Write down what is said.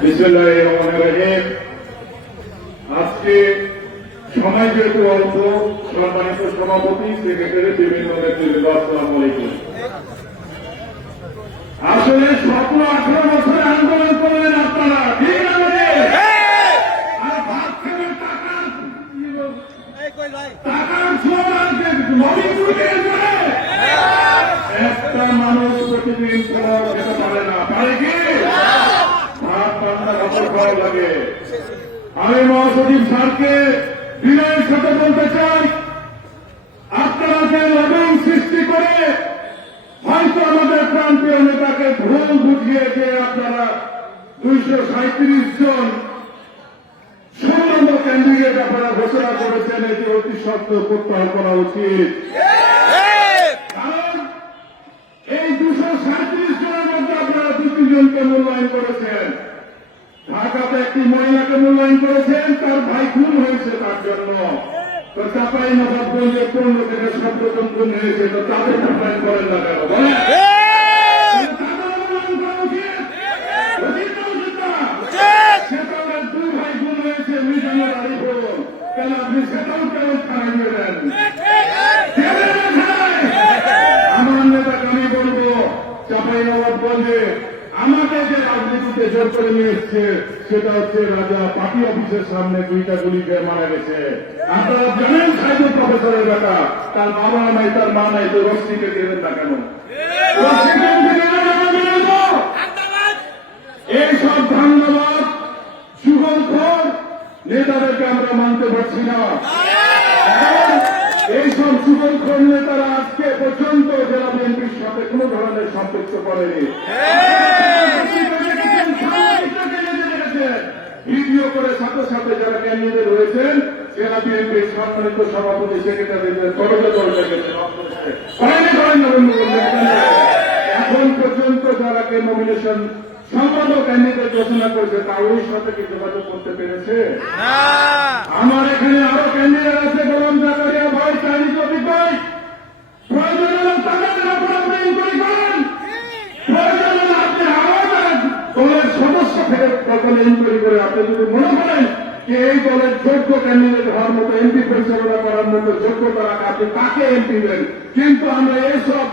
বিসমিল্লাহির আজকে সময় যেহেতু অল্প, সম্মানিত সভাপতি, সেক্রেটারি, বিভিন্ন নেতৃবৃন্দ, আসসালামু আলাইকুম। আসলে 17-18 বছর আন্দোলন করলেন আপনারা, ঠিক আছে? আর ভাবছেন টাকার লবি করে একটা মানুষ প্রতিদিন খেতে পারে না, পারে কি? ভাত রান্না খাবার খাওয়া লাগে। আমি মহাসচিব স্যারকে বিনয়ের সাথে বলতে চাই, আপনারা যে লবণ সৃষ্টি করে হয়তো আমাদের প্রান্তীয় নেতাকে ভুল বুঝিয়ে যে আপনারা 237 জন সম্ভাব্য ক্যান্ডিডেট আপনারা ঘোষণা করেছেন, এটি অতি সত্ত্বর প্রত্যাহার করা উচিত। কারণ এই 237 জনের মধ্যে আপনারা 2 জনকে মূল্যায়ন করেছেন। ঢাকাতে একটি মহিলাকে মূল্যায়ন করেছেন, তার ভাই খুন হয়েছে তার জন্য। তো চাপাই নবাবগঞ্জে 15 থেকে 17 জন খুন হয়েছে, তো তাদের মূল্যায়ন করেন না কেন বলেন? সেটালের 2 ভাই খুন হয়েছে, মিজানুর আরিফুল, কেন আপনি সেটাও কেন ছাড়া নিয়ে দেন? আমার নেতাকে আমি বলবো, চাপাই নবাবগঞ্জে আমাকে যে রাজনীতিতে জোর করে নিয়ে এসছে সেটা হচ্ছে রাজা পার্টি অফিসের সামনে 2টা গুলি খেয়ে মারা গেছে। আপনারা জানেন সাইদুল প্রফেসরের বেটা, তার বাবা নাই, তার মা নাই, তো রশ্মিকে দেবেন না কেন? এইসব ধান্যবাদ সুগন্ধর নেতাদেরকে আমরা মানতে পারছি না। এইসব সুগন্ধর নেতারা আজকে পর্যন্ত জেলা বিএনপির সাথে কোন ধরনের সম্পৃক্ত করেনি। ভিডিও করে সাথে সাথে যারা ক্যান্ডিডেট রয়েছেন জেলা বিএনপির সম্মানিত সভাপতি, সেক্রেটারিদের করবে এখন পর্যন্ত যারা নমিনেশন সম্পাদক ক্যান্ডিডেট ঘোষণা করেছে তাদের সাথে কি যোগাযোগ করতে পেরেছে? আমার এখানে আরো ক্যান্ডিডেট আছে, গোলাম জাকারিয়া ভাই, চাইনিজ অফিস ভাই, প্রয়োজন হলে তাদের আপনারা ইনকোয়ারি করেন, প্রয়োজন হলে আপনি আরো দলের সদস্য থেকে দলে ইনকোয়ারি করে আপনি যদি মনে করেন যে এই দলের যোগ্য ক্যান্ডিডেট হওয়ার মতো, এমপি পরিচালনা করার মতো যোগ্যতা রাখা, আপনি তাকে এমপি দেন। কিন্তু আমরা এইসব